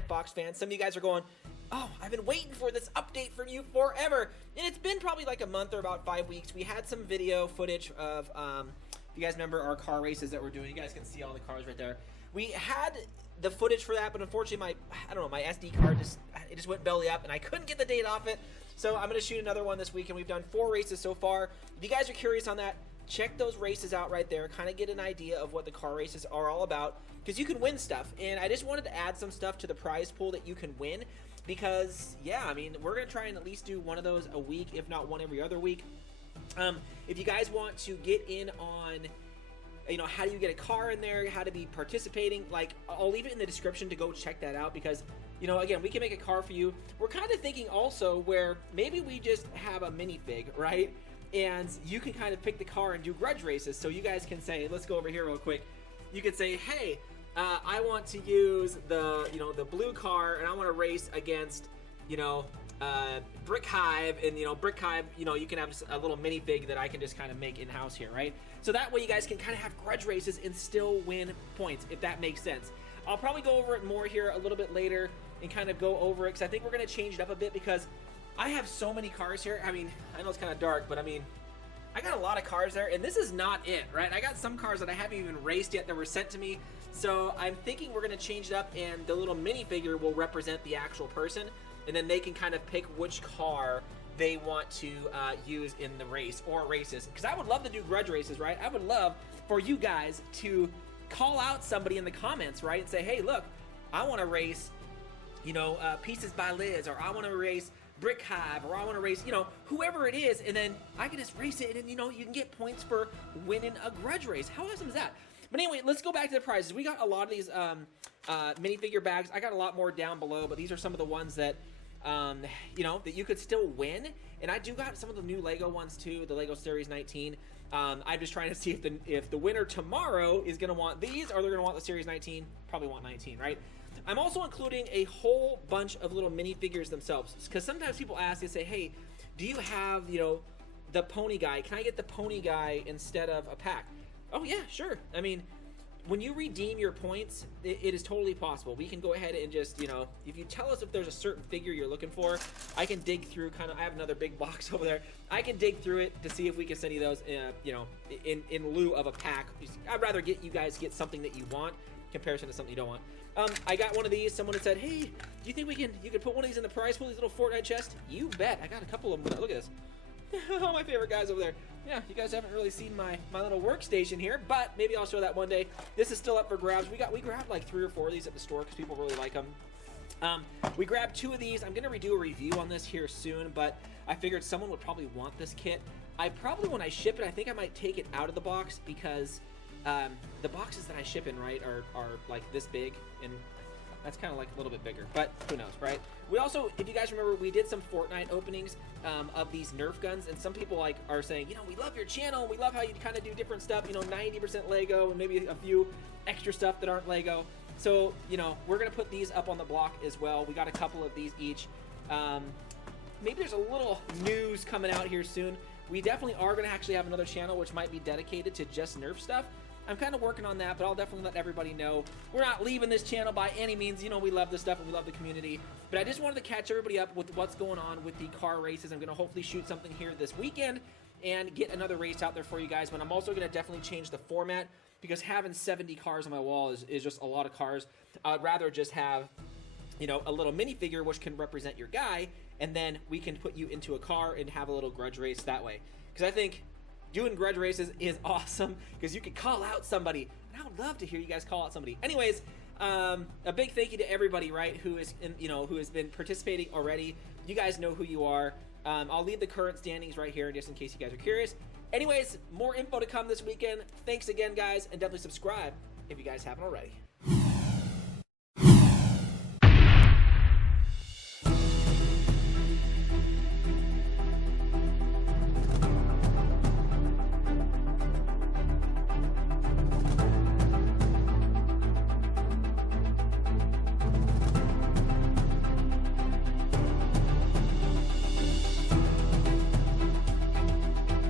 XFox fans. Some of you guys are going, oh, I've been waiting for this update from you forever. And it's been probably like a month or about 5 weeks. We had some video footage of, if you guys remember our car races that we're doing, you guys can see all the cars right there. We had the footage for that, but unfortunately my SD card just went belly up and I couldn't get the date off it. So I'm going to shoot another one this week, and we've done 4 races so far. If you guys are curious on that, check those races out right there, kind of get an idea of what the car races are all about, because you can win stuff. And I just wanted to add some stuff to the prize pool that you can win, because yeah, I mean, we're gonna try and at least do one of those a week, if not one every other week. If you guys want to get in on, you know, how do you get a car in there, how to be participating, like, I'll leave it in the description to go check that out, because, you know, again, we can make a car for you. We're kind of thinking also where maybe we just have a minifig, right? And you can kind of pick the car and do grudge races. So you guys can say, let's go over here real quick. You could say, hey, I want to use the, you know, the blue car, and I want to race against, you know, Brick Hive. And, you know, Brick Hive, you know, you can have a little minifig that I can just kind of make in-house here, right? So that way you guys can kind of have grudge races and still win points, if that makes sense. I'll probably go over it more here a little bit later and kind of go over it, because I think we're going to change it up a bit, because I have so many cars here. I mean, I know it's kind of dark, but I mean, I got a lot of cars there, and this is not it, right? I got some cars that I haven't even raced yet that were sent to me, so I'm thinking we're going to change it up, and the little minifigure will represent the actual person, and then they can kind of pick which car they want to use in the race or races, because I would love to do grudge races, right? I would love for you guys to call out somebody in the comments, right, and say, hey, look, I want to race, you know, Pieces by Liz, or I want to race Brick Hive, or I want to race, you know, whoever it is, and then I can just race it, and, you know, you can get points for winning a grudge race. How awesome is that? But anyway, let's go back to the prizes. We got a lot of these minifigure bags. I got a lot more down below, but these are some of the ones that, you know, that you could still win. And I do got some of the new Lego ones too, the Lego Series 19. I'm just trying to see if the winner tomorrow is going to want these, or they're going to want the Series 19. Probably want 19, right? I'm also including a whole bunch of little minifigures themselves, because sometimes people ask, they say, hey, do you have, you know, the pony guy? Can I get the pony guy instead of a pack? Oh yeah, sure. I mean, when you redeem your points, it is totally possible. We can go ahead and just, you know, if you tell us if there's a certain figure you're looking for, I can dig through I have another big box over there. I can dig through it to see if we can send you those, you know, in lieu of a pack. I'd rather you guys get something that you want in comparison to something you don't want. I got one of these. Someone had said, hey, do you think you could put one of these in the prize pool, these little Fortnite chests? You bet. I got a couple of them. Look at this. All my favorite guys over there. Yeah, you guys haven't really seen my little workstation here, but maybe I'll show that one day. This is still up for grabs. We grabbed like 3 or 4 of these at the store because people really like them. We grabbed 2 of these. I'm going to redo a review on this here soon, but I figured someone would probably want this kit. When I ship it, I think I might take it out of the box, because the boxes that I ship in, right, are like this big, and that's kind of like a little bit bigger, but who knows, right? We also, if you guys remember, we did some Fortnite openings of these Nerf guns, and some people like are saying, you know, we love your channel, we love how you kind of do different stuff, you know, 90% Lego and maybe a few extra stuff that aren't Lego. So, you know, we're gonna put these up on the block as well. We got a couple of these each. Maybe there's a little news coming out here soon. We definitely are gonna actually have another channel which might be dedicated to just Nerf stuff. I'm kind of working on that, but I'll definitely let everybody know. We're not leaving this channel by any means. You know, we love this stuff and we love the community. But I just wanted to catch everybody up with what's going on with the car races. I'm going to hopefully shoot something here this weekend and get another race out there for you guys. But I'm also going to definitely change the format, because having 70 cars on my wall is just a lot of cars. I'd rather just have, you know, a little minifigure which can represent your guy, and then we can put you into a car and have a little grudge race that way. Because I think doing grudge races is awesome, because you can call out somebody, and I would love to hear you guys call out somebody. Anyways, a big thank you to everybody, right, who is who has been participating already. You guys know who you are. I'll leave the current standings right here just in case you guys are curious. Anyways, more info to come this weekend. Thanks again, guys, and definitely subscribe if you guys haven't already.